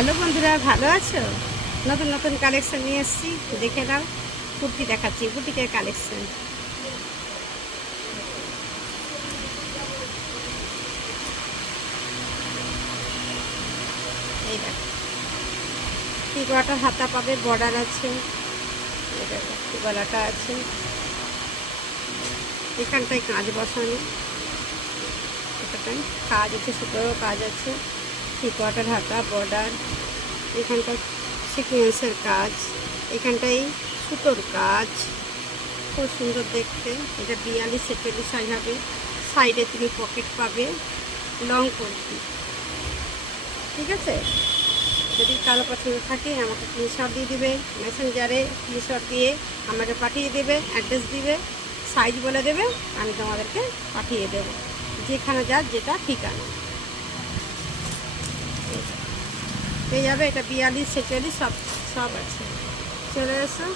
Hello বন্ধুরা, ভালো আছো? নতুন নতুন কালেকশন নিয়ে এসেছি, দেখে নাও। কুর্তি দেখাচ্ছি, বুটিকের কালেকশন। এই দেখো, কি গলাটা হাতা পাবে, বর্ডার আছে। এই দেখো, কি গলাটা আছে, এখানটায় কাজ বসানো, এখানটায় কাজ আছে, সুতোরও কাজ আছে। থ্রি-কোয়ার্টার হাতা, বর্ডার, এখানটায় সিকোয়েন্সের কাজ, এখানটায় সুতোর কাজ, খুব সুন্দর দেখতে। এটা 42-43 সাইজ হবে। সাইডে তুমি পকেট পাবে, লং কুর্তি। ঠিক আছে, যদি কারো পছন্দ থাকে আমাকে স্ক্রিনশট দিয়ে দিবে, মেসেঞ্জারে স্ক্রিনশট দিয়ে আমাকে পাঠিয়ে দেবে, অ্যাড্রেস দিবে, সাইজ বলে দেবে, আমি তোমাদেরকে পাঠিয়ে দেবো যেখানে যার যেটা ঠিকানা পেয়ে যাবে। এটা 42-46 সব সব আছে। চলে এসো।